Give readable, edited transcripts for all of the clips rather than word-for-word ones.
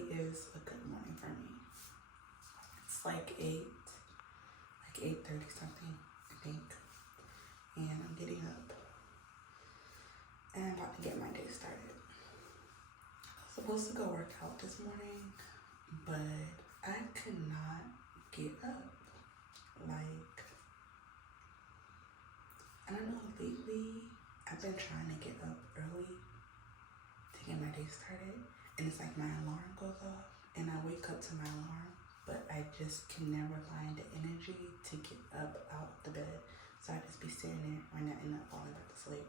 really is a good morning for me. It's like 8:30 something, I think. And I'm getting up and I'm about to get my day started. I was supposed to go work out this morning, but I could not get up. Like, I don't know, lately I've been trying to get up early to get my day started, and it's like my alarm goes off and I wake up to my alarm, but I just can never find the energy to get up out of the bed. So I just be sitting there and I end up falling back to sleep.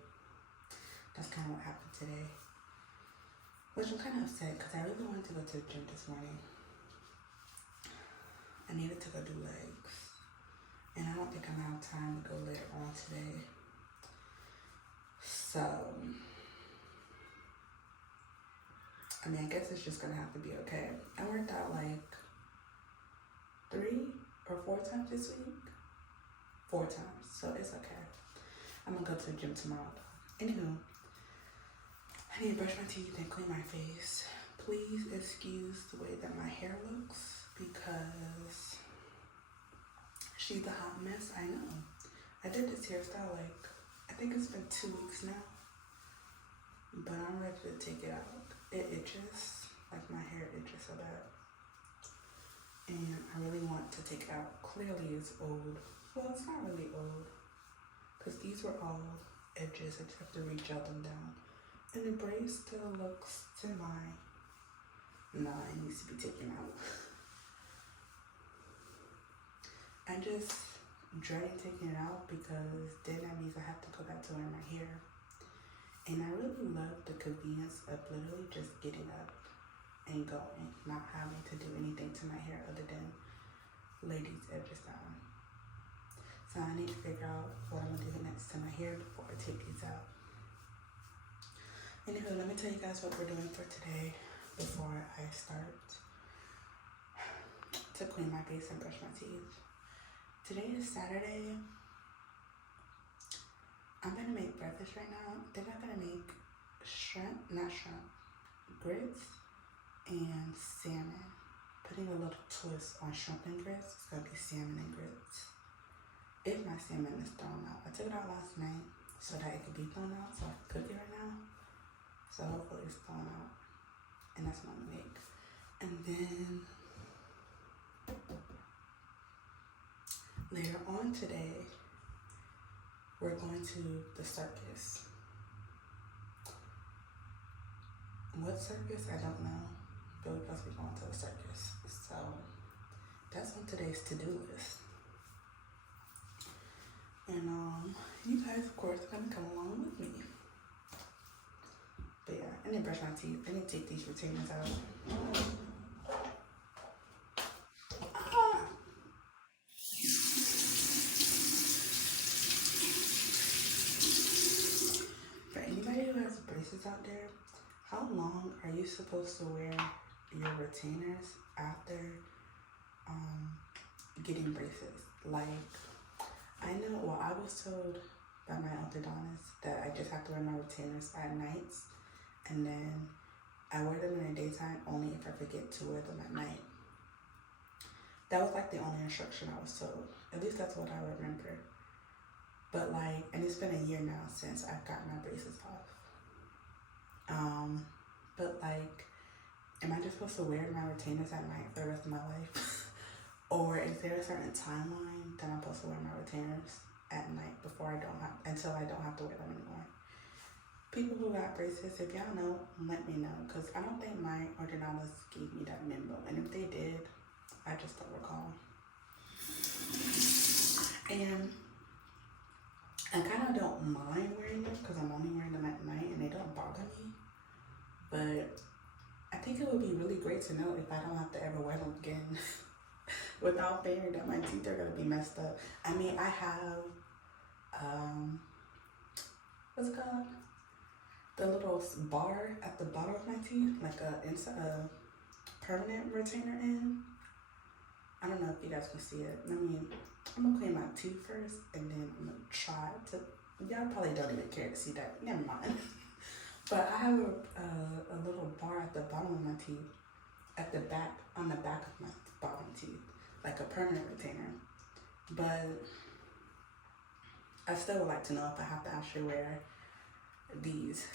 That's kind of what happened today, which I'm kind of upset because I really wanted to go to the gym this morning. I needed to go do legs, and I don't think I'm gonna have time to go later on today. So, I mean, I guess it's just gonna have to be okay. I worked out like 3 or 4 times this week. 4 times, so it's okay. I'm gonna go to the gym tomorrow though. Anywho, I need to brush my teeth and clean my face. Please excuse the way that my hair looks because she's a hot mess, I know. I did this hairstyle like, I think it's been 2 weeks now, but I'm ready to take it out. It itches, like my hair itches so bad. And I really want to take it out. Clearly it's old. Well, it's not really old, because these were all edges. I just have to re-gel them down. And the braid still looks nah, it needs to be taken out. I just dreading taking it out because then that means I have to go back to wearing my hair. And I really love the convenience of literally just getting up and going, not having to do anything to my hair other than lay these edges down. So I need to figure out what I'm gonna do next to my hair before I take these out. Anyway, let me tell you guys what we're doing for today before I start to clean my face and brush my teeth. Today is Saturday. I'm gonna make breakfast right now. I think I'm gonna make grits and salmon. Putting a little twist on shrimp and grits. It's gonna be salmon and grits. If my salmon is thrown out. I took it out last night so that it could be thrown out so I can cook it right now. So hopefully it's thrown out. And that's what I'm gonna make. And then later on today, we're going to the circus. What circus? I don't know. But we're supposed to be going to the circus. So that's on today's to-do list. And you guys, of course, are gonna come along with me. But yeah, I need to brush my teeth. I need to take these retainers out. For anybody who has braces out there, how long are you supposed to wear your retainers after getting braces? Like, I know, well, I was told by my orthodontist that I just have to wear my retainers at nights, and then I wear them in the daytime only if I forget to wear them at night. That was like the only instruction I was told. At least that's what I remember. But like, and it's been a year now since I've got my braces off. But like, am I just supposed to wear my retainers at night for the rest of my life? Or is there a certain timeline that I'm supposed to wear my retainers at night before until I don't have to wear them anymore? People who got braces, if y'all know, let me know. Because I don't think my orthodontist gave me that memo. And if they did, I just don't recall. And I kind of don't mind wearing them because I'm only wearing them at night and they don't bother me. But I think it would be really great to know if I don't have to ever wear them again without fearing that my teeth are going to be messed up. I mean, I have, what's it called? The little bar at the bottom of my teeth, like a permanent retainer in. I don't know if you guys can see it. I mean, I'm going to clean my teeth first, and then I'm going to try to, y'all probably don't even care to see that. Never mind. But I have a little bar at the bottom of my teeth at the back, on the back of my bottom teeth, like a permanent retainer. But I still would like to know if I have to actually wear these.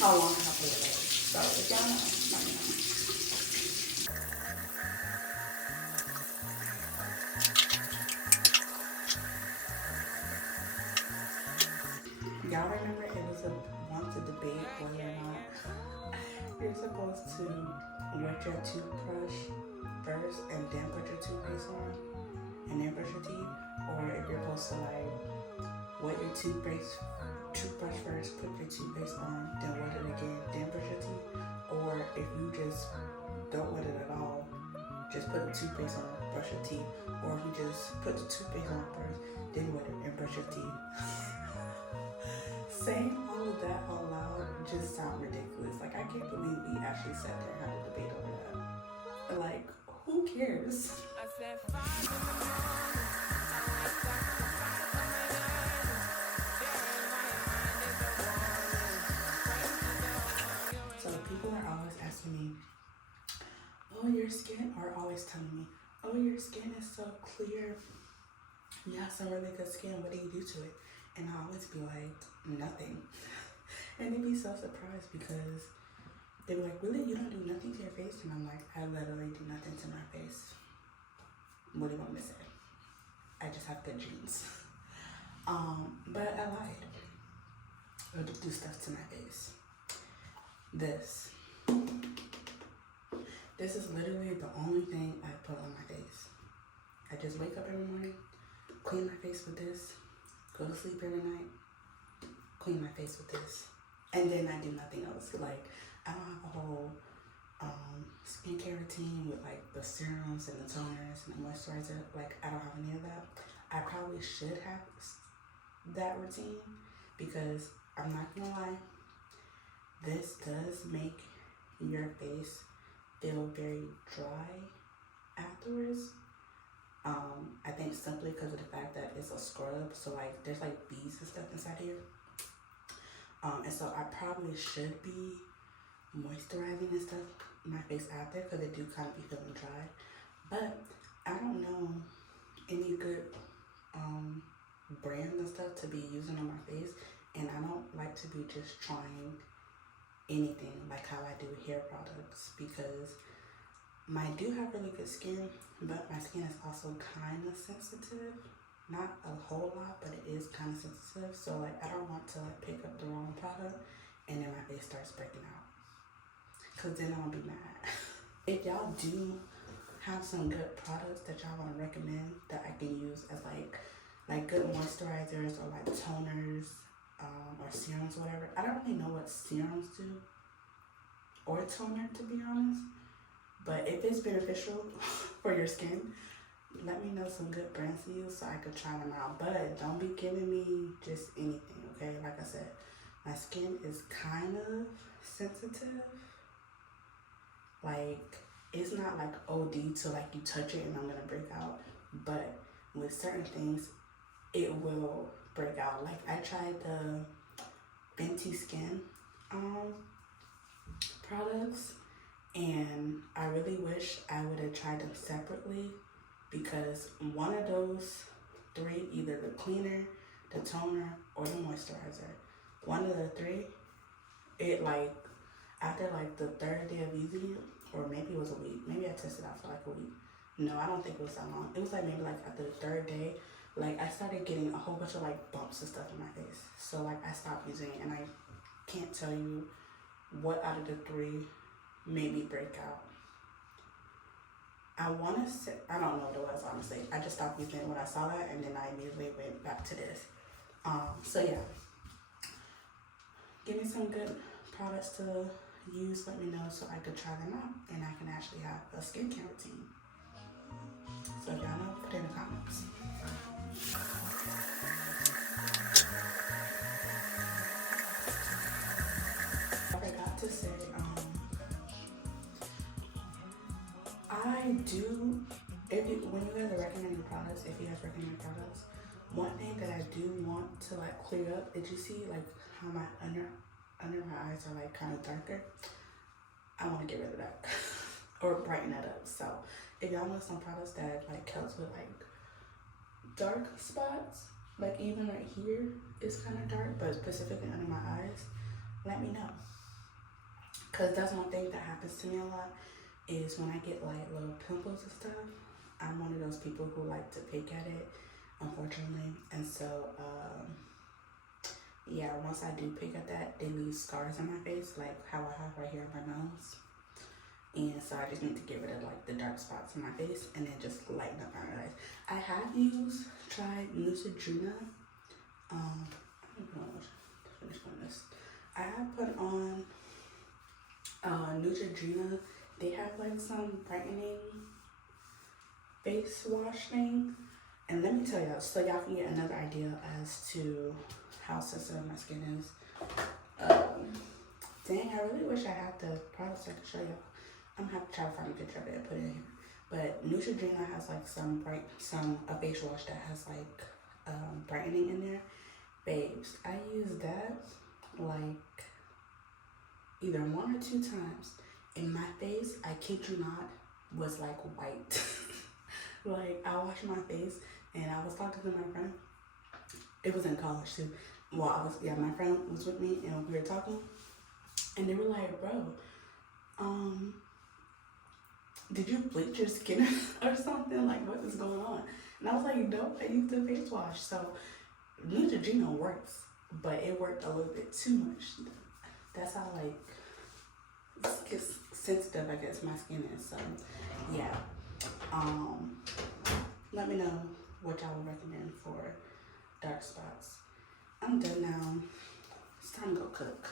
How long I have to wear those. So if y'all know, let me know. Y'all remember it was once a debate whether or not you're supposed to wet your toothbrush first and then put your toothpaste on and then brush your teeth, or if you're supposed to like wet your toothbrush first, put your toothpaste on, then wet it again, then brush your teeth, or if you just don't wet it at all, just put the toothpaste on, brush your teeth, or if you just put the toothpaste on first, then wet it and brush your teeth. Saying all of that out loud just sounds ridiculous. Like, I can't believe we actually sat there and had a debate over that. Like, who cares? So people are always asking me, oh, your skin, or always telling me, oh, your skin is so clear. You have some really good skin. What do you do to it? And I always be like, nothing. And they'd be so surprised because they be like, really? You don't do nothing to your face? And I'm like, I literally do nothing to my face. What do you want me to say? I just have good genes. But I lied. I do stuff to my face. This is literally the only thing I put on my face. I just wake up every morning, clean my face with this, go to sleep every night, clean my face with this, and then I do nothing else. Like, I don't have a whole skincare routine with like the serums and the toners and the moisturizer. Like, I don't have any of that. I probably should have that routine because I'm not gonna lie, this does make your face feel very dry afterwards. I think simply because of the fact that it's a scrub, so like there's like beads and stuff inside here. And so I probably should be moisturizing and stuff my face after because it do kind of be feeling dry. But I don't know any good brands and stuff to be using on my face, and I don't like to be just trying anything like how I do hair products because I do have really good skin, but my skin is also kind of sensitive. Not a whole lot, but it is kind of sensitive. So like I don't want to like pick up the wrong product and then my face starts breaking out, cause then I'll be mad. If y'all do have some good products that y'all want to recommend that I can use as like good moisturizers or like toners or serums, whatever. I don't really know what serums do or toner, to be honest. But if it's beneficial for your skin, let me know some good brands to use so I could try them out. But don't be giving me just anything, okay? Like I said, my skin is kind of sensitive. Like, it's not like OD to like you touch it and I'm gonna break out. But with certain things, it will break out. Like, I tried the Fenty Skin products, and I really wish I would have tried them separately because one of those three, either the cleaner, the toner, or the moisturizer, one of the three, it like, after like the third day of using it, or maybe it was a week, maybe I tested out for like a week. No, I don't think it was that long. It was like maybe like after the third day, like I started getting a whole bunch of like bumps and stuff in my face. So like I stopped using it, and I can't tell you what out of the three made me break out. I want to say, I don't know what it was, honestly. I just stopped using it when I saw that, and then I immediately went back to this. So yeah, give me some good products to use. Let me know so I could try them out, and I can actually have a skincare routine. So if y'all know, put it in the comments. I forgot to say, I do, when you guys are recommending products, if you guys recommend products, one thing that I do want to like clear up, did you see like how my under my eyes are like kind of darker? I want to get rid of that or brighten that up. So if y'all want some products that like helps with like dark spots, like even right here it's kind of dark, but specifically under my eyes, let me know. Cause that's one thing that happens to me a lot is when I get like little pimples and stuff, I'm one of those people who like to pick at it, unfortunately. And so, yeah, once I do pick at that, it leaves scars on my face, like how I have right here on my nose. And so I just need to get rid of like the dark spots on my face and then just lighten up my eyes. I have tried Neutrogena. I don't know, finish on this. I have put on Neutrogena. They have like some brightening face wash thing. And let me tell y'all, so y'all can get another idea as to how sensitive my skin is. Dang, I really wish I had the products I could show y'all. I'm gonna have to try to find a picture of it and put it in here. But Neutrogena has like a face wash that has like brightening in there. Babes, I use that like either 1 or 2 times. And my face, I kid you not, was like white. Like I washed my face and I was talking to my friend. It was in college too. Well, my friend was with me and we were talking. And they were like, bro, did you bleach your skin or something? Like, what is going on? And I was like, no, I used a face wash. So Neutrogena works, but it worked a little bit too much. That's how like sensitive I guess my skin is. So yeah. Let me know what y'all would recommend for dark spots. I'm done now. It's time to go cook.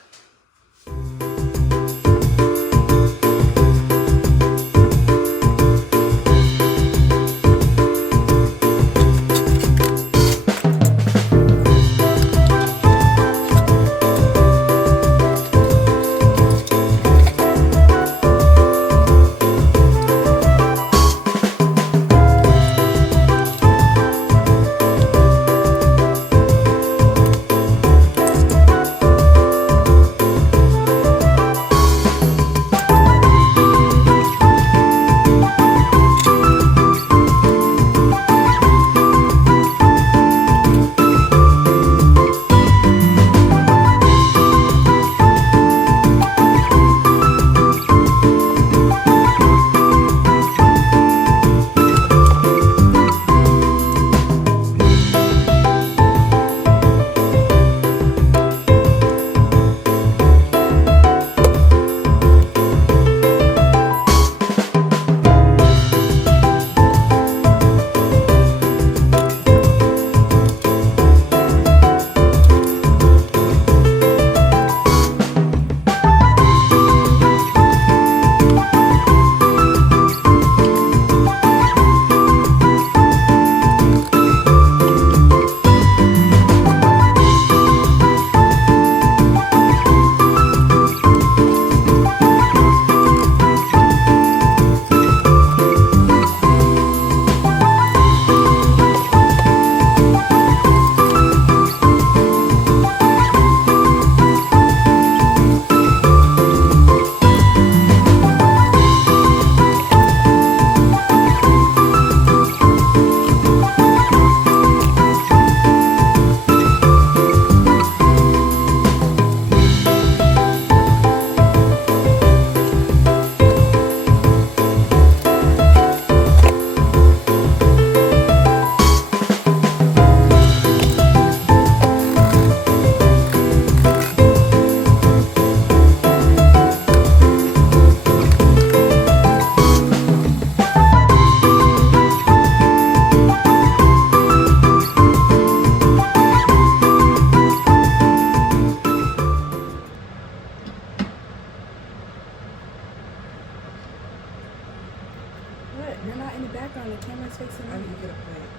What? You're not in the background. The camera's fixing I me. need to get a plate.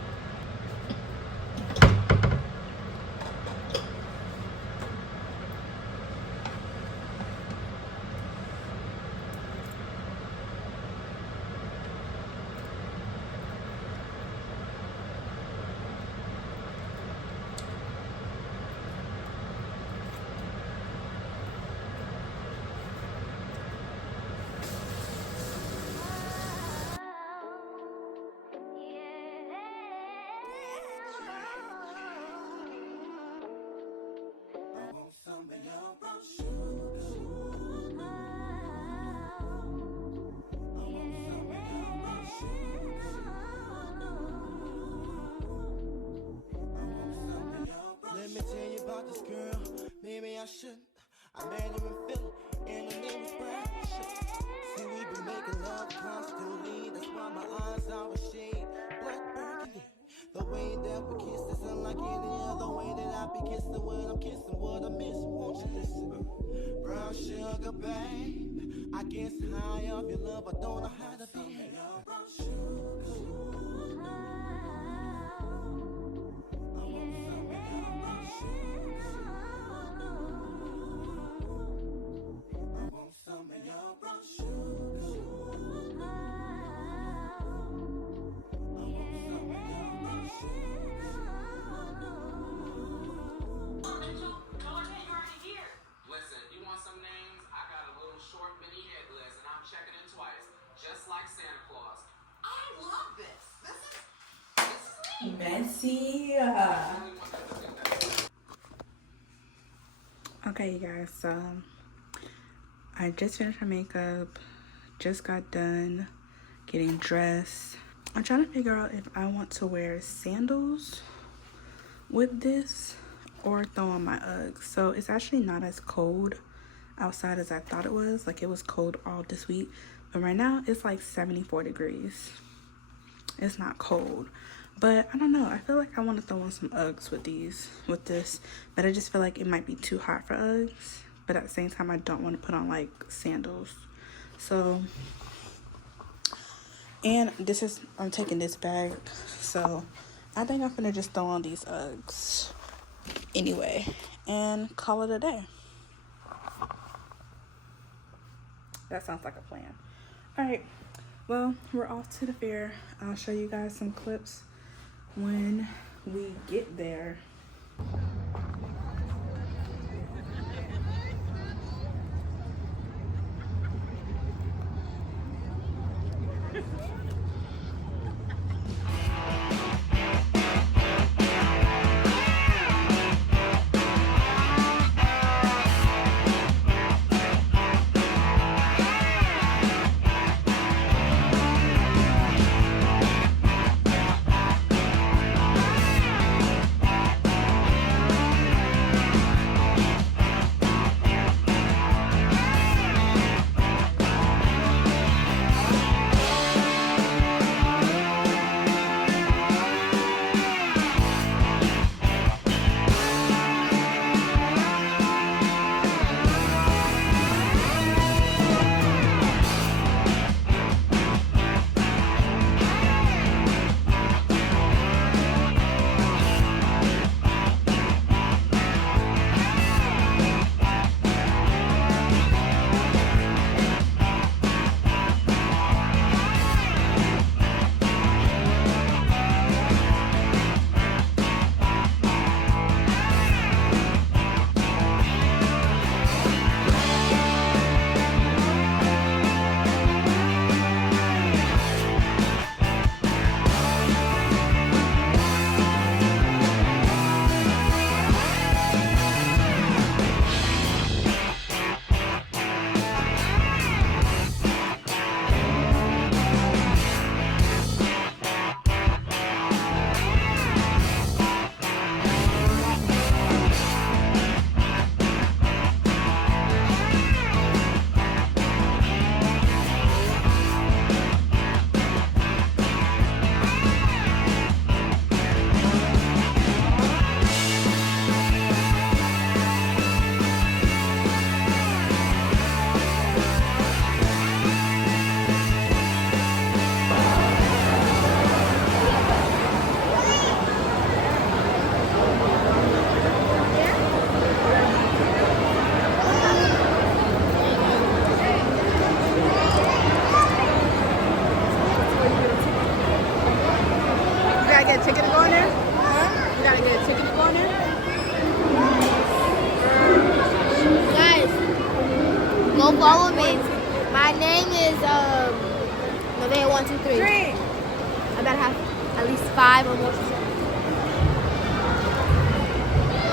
I made him feel it, and the name was precious. See, we been making love constantly. That's why my eyes are a shade blood burgundy. The way that we kiss is unlike any other way that I be kissing when I'm kissing what I miss. Won't you listen? Brown sugar, babe. I guess high off your love, I don't know how to be. Brown sugar. Messy. Okay, you guys, so I just finished my makeup, just got done getting dressed. I'm trying to figure out if I want to wear sandals with this or throw on my Uggs. So it's actually not as cold outside as I thought it was. Like, it was cold all this week, but right now it's like 74 degrees. It's not cold, but I don't know. I feel like I want to throw on some Uggs with this, but I just feel like it might be too hot for Uggs. But at the same time, I don't want to put on like sandals. So, and I'm taking this bag. So I think I'm gonna just throw on these Uggs anyway and call it a day. That sounds like a plan. All right. Well, we're off to the fair. I'll show you guys some clips when we get there. Go follow me. My name is Nevaeh 123. I better have at least 5 or more.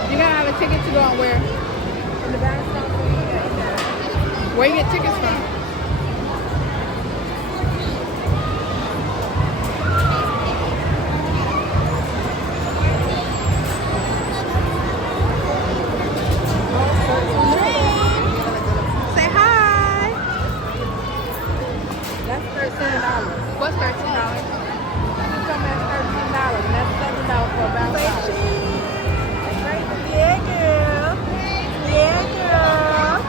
You gotta have a ticket to go on where? In the back stop. Where you get tickets from? $13. This one that's $13, and that's $7 for a bounce house. Yeah, girl. Yeah, girl.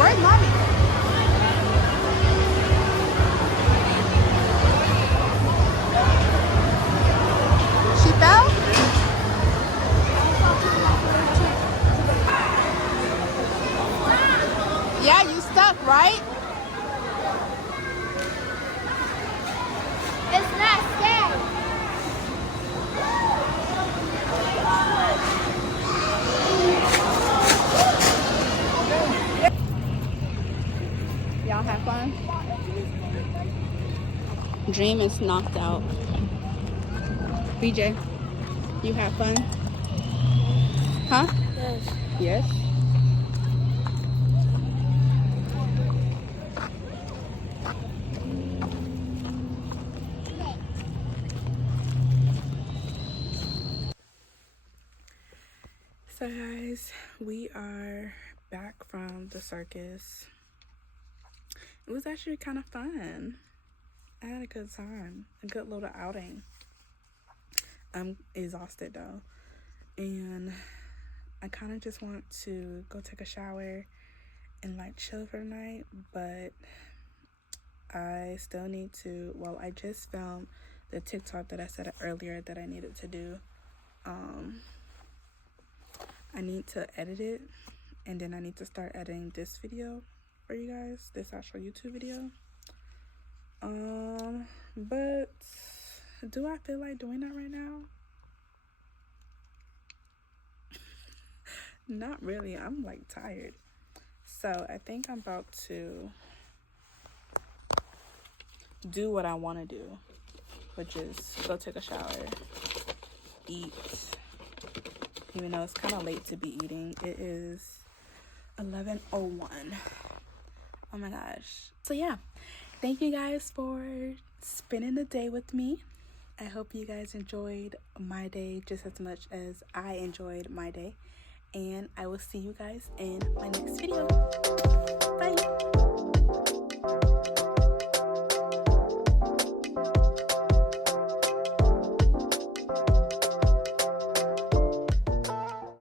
Where's mommy? She fell? Yeah, you stuck, right? It's not scary. Y'all have fun? Dream is knocked out. BJ, you have fun? Huh? Yes. Yes. So guys, we are back from the circus. It was actually kind of fun. I had a good time, a good little outing. I'm exhausted though, and I kind of just want to go take a shower and like chill for the night, but I still need to, well, I just filmed the TikTok that I said earlier that I needed to do. I need to edit it, and then I need to start editing this video for you guys, this actual YouTube video. But do I feel like doing that right now? Not really. I'm like tired. So I think I'm about to do what I want to do, which is go take a shower, eat, even though it's kind of late to be eating. It is 11:01. Oh my gosh. So yeah, thank you guys for spending the day with me. I hope you guys enjoyed my day just as much as I enjoyed my day, and I will see you guys in my next video.